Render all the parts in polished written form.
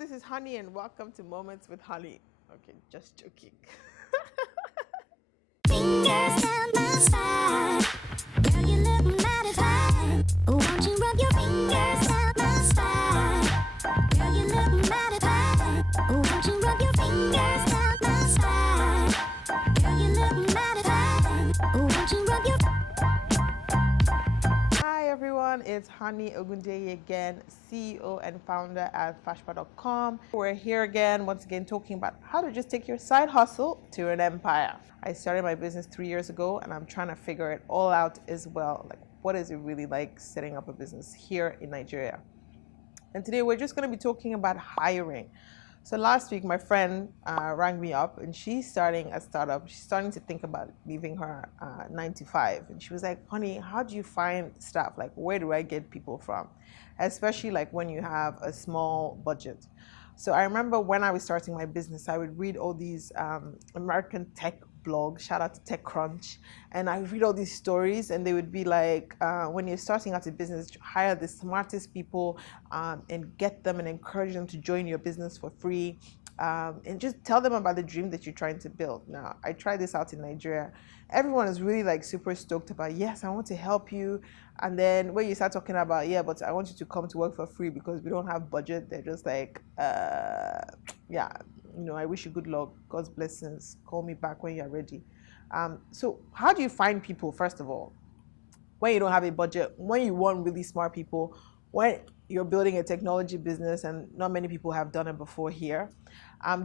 this is Honey, and welcome to Moments with Honey. Okay, just joking. Fingers down my spine. Girl, you look mighty fine. Won't you rub your fingers down my spine? Girl, you look mighty fine. Won't you rub your fingers down my spine? Girl, you look mighty fine. Won't you rub your Hi everyone, it's Honey Ogundeyi again, CEO and founder at Fashpa.com. We're here again, once again, talking about how to just take your side hustle to an empire. I started my business 3 years ago and I'm trying to figure it all out as well. Like, what is it really like setting up a business here in Nigeria? And today we're just going to be talking about hiring. So last week, my friend rang me up and she's starting a startup. She's starting to think about leaving her 9 to 5. And she was like, honey, how do you find staff? Like, where do I get people from? Especially like when you have a small budget. So I remember when I was starting my business, I would read all these American tech blogs, shout out to TechCrunch, and I read all these stories and they would be like, when you're starting out a business, hire the smartest people and get them and encourage them to join your business for free, and just tell them about the dream that you're trying to build. Now, I tried this out in Nigeria. Everyone is really like super stoked about, yes, I want to help you. And then when you start talking about, yeah, but I want you to come to work for free because we don't have budget, they're just like, yeah, I wish you good luck, God's blessings, call me back when you're ready. So how do you find people, first of all, when you don't have a budget, when you want really smart people, when you're building a technology business and not many people have done it before here?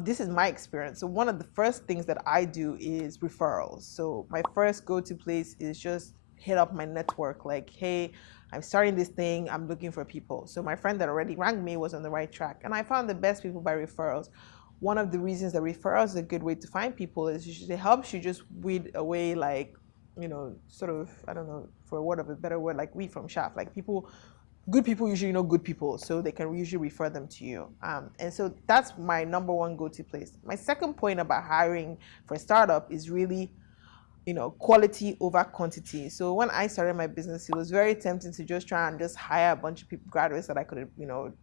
This is my experience. So one of the first things that I do is referrals. So my first go-to place is just hit up my network, like, hey, I'm starting this thing, I'm looking for people. So my friend that already rang me was on the right track, and I found the best people by referrals. One of the reasons that referrals is a good way to find people is it helps you just weed away, like, sort of, I don't know, for a word of a better word, like weed from chaff. Like, good people usually know good people, so they can usually refer them to you. And so that's my number one go-to place. My second point about hiring for a startup is really, quality over quantity. So when I started my business, it was very tempting to just try and just hire a bunch of people, graduates that I could,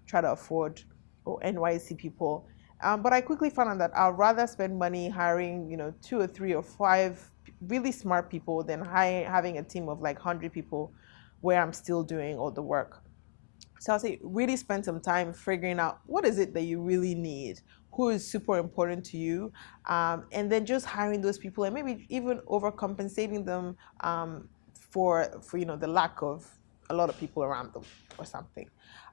try to afford, or NYC people. But I quickly found out that I'd rather spend money hiring, 2 or 3 or 5 really smart people than having a team of like 100 people where I'm still doing all the work. So I'll say really spend some time figuring out what is it that you really need, who is super important to you, and then just hiring those people and maybe even overcompensating them for the lack of a lot of people around them or something.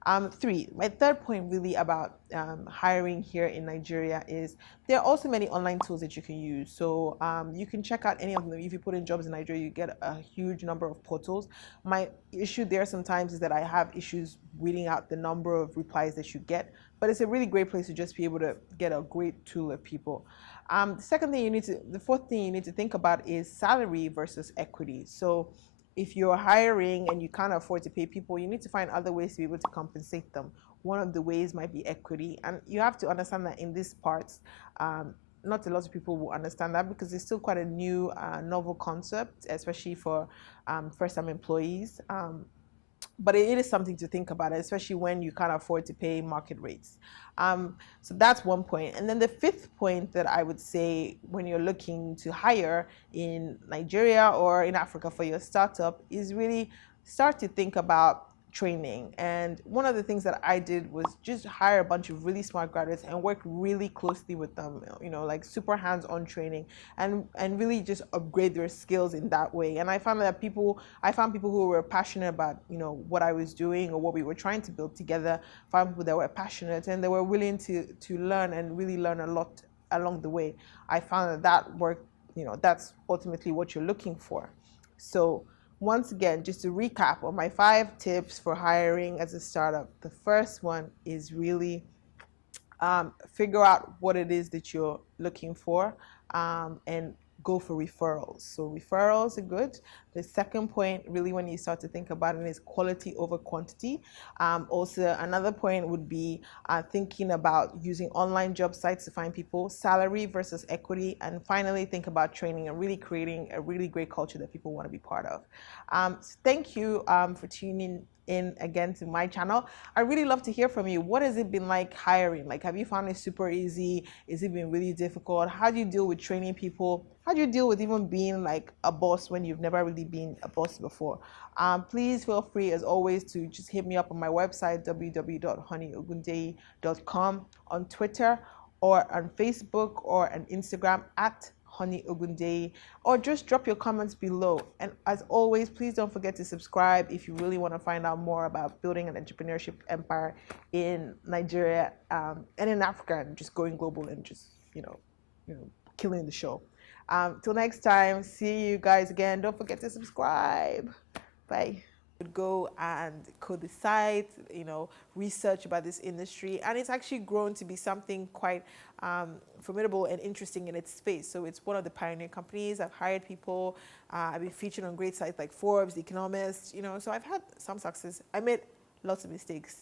My third point really about hiring here in Nigeria is there are also many online tools that you can use. So you can check out any of them. If you put in jobs in Nigeria, you get a huge number of portals. My issue there sometimes is that I have issues reading out the number of replies that you get, but it's a really great place to just be able to get a great tool of people. The fourth thing you need to think about is salary versus equity. So if you're hiring and you can't afford to pay people, you need to find other ways to be able to compensate them. One of the ways might be equity. And you have to understand that in these parts, not a lot of people will understand that because it's still quite a new, novel concept, especially for first-time employees. But it is something to think about, especially when you can't afford to pay market rates. So that's one point. And then the fifth point that I would say when you're looking to hire in Nigeria or in Africa for your startup is really start to think about training. And one of the things that I did was just hire a bunch of really smart graduates and work really closely with them, like super hands-on training and really just upgrade their skills in that way. And I found people who were passionate about, what I was doing or what we were trying to build together, found people that were passionate and they were willing to learn and really learn a lot along the way. I found that worked, that's ultimately what you're looking for. So once again, just to recap on my 5 tips for hiring as a startup. The first one is really figure out what it is that you're looking for and go for referrals. So referrals are good. The second point, really, when you start to think about it, is quality over quantity. Also, another point would be thinking about using online job sites to find people, salary versus equity, and finally, think about training and really creating a really great culture that people want to be part of. So thank you for tuning in again to my channel. I really love to hear from you. What has it been like hiring? Like, have you found it super easy? Is it been really difficult? How do you deal with training people? How do you deal with even being like a boss when you've never really been a boss before? Please feel free, as always, to just hit me up on my website, www.honeyogundeyi.com, on Twitter or on Facebook or on Instagram at Honey Ogundeyi, or just drop your comments below. And as always, please don't forget to subscribe if you really want to find out more about building an entrepreneurship empire in Nigeria and in Africa, and just going global and just killing the show. Till next time, see you guys again. Don't forget to subscribe. Bye. Go and code the site, research about this industry, and it's actually grown to be something quite formidable and interesting in its space. So it's one of the pioneer companies. I've hired people. I've been featured on great sites like Forbes, The Economist. So I've had some success. I made lots of mistakes.